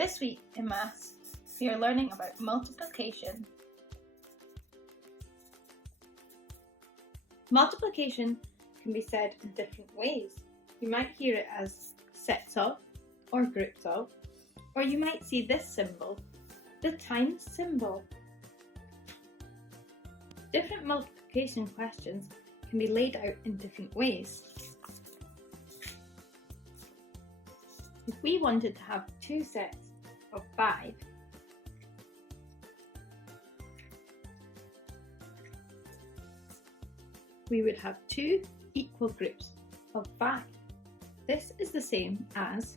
This week in Maths, we are learning about multiplication. Multiplication can be said in different ways. You might hear it as sets of or groups of, or you might see this symbol, the times symbol. Different multiplication questions can be laid out in different ways. If we wanted to have two sets of 5, we would have two equal groups of 5. This is the same as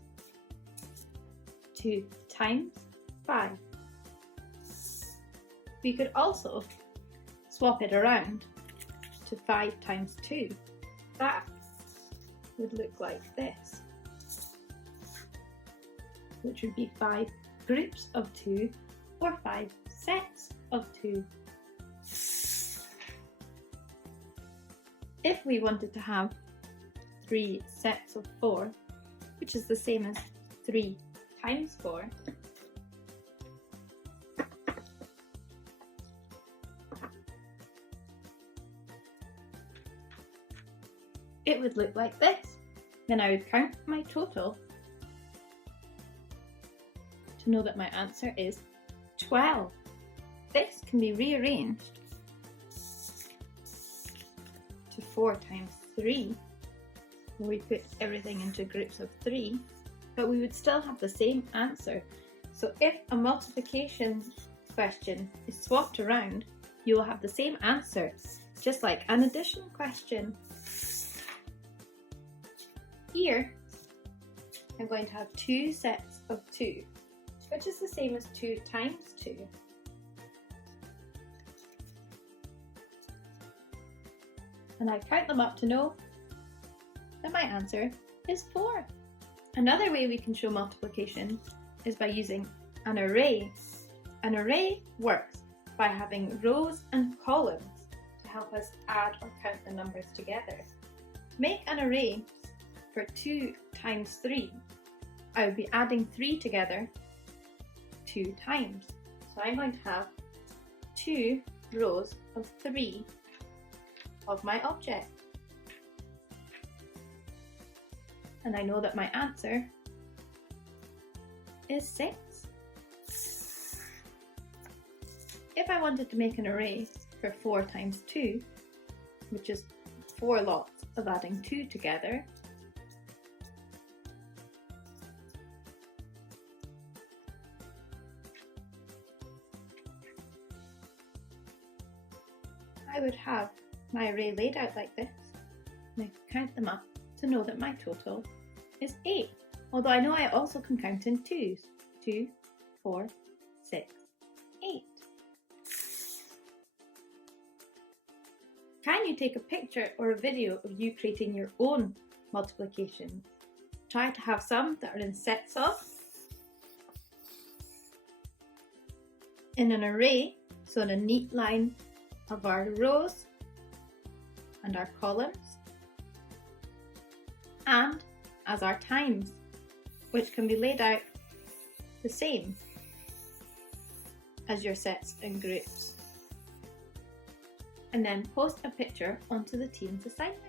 2 times 5. We could also swap it around to 5 times 2. That would look like this, which would be 5 groups of 2 or 5 sets of 2. If we wanted to have 3 sets of 4, which is the same as 3 times 4, it would look like this. Then I would count my total to know that my answer is 12. This can be rearranged to 4 times 3, where we put everything into groups of 3, but we would still have the same answer. So if a multiplication question is swapped around, you will have the same answer, just like an addition question. Here, I'm going to have 2 sets of 2, which is the same as 2 times 2. And I count them up to know that my answer is 4. Another way we can show multiplication is by using an array. An array works by having rows and columns to help us add or count the numbers together. To make an array for 2 times 3, I would be adding 3 together 2 times. So I'm going to have 2 rows of 3 of my object. And I know that my answer is 6. If I wanted to make an array for 4 times 2, which is 4 lots of adding 2 together, I would have my array laid out like this, and I could count them up to know that my total is 8. Although I know I also can count in 2s. 2, 4, 6, 8. Can you take a picture or a video of you creating your own multiplications? Try to have some that are in sets of, in an array, so in a neat line of our rows and our columns, and as our times, which can be laid out the same as your sets and groups. And then post a picture onto the Teams assignment.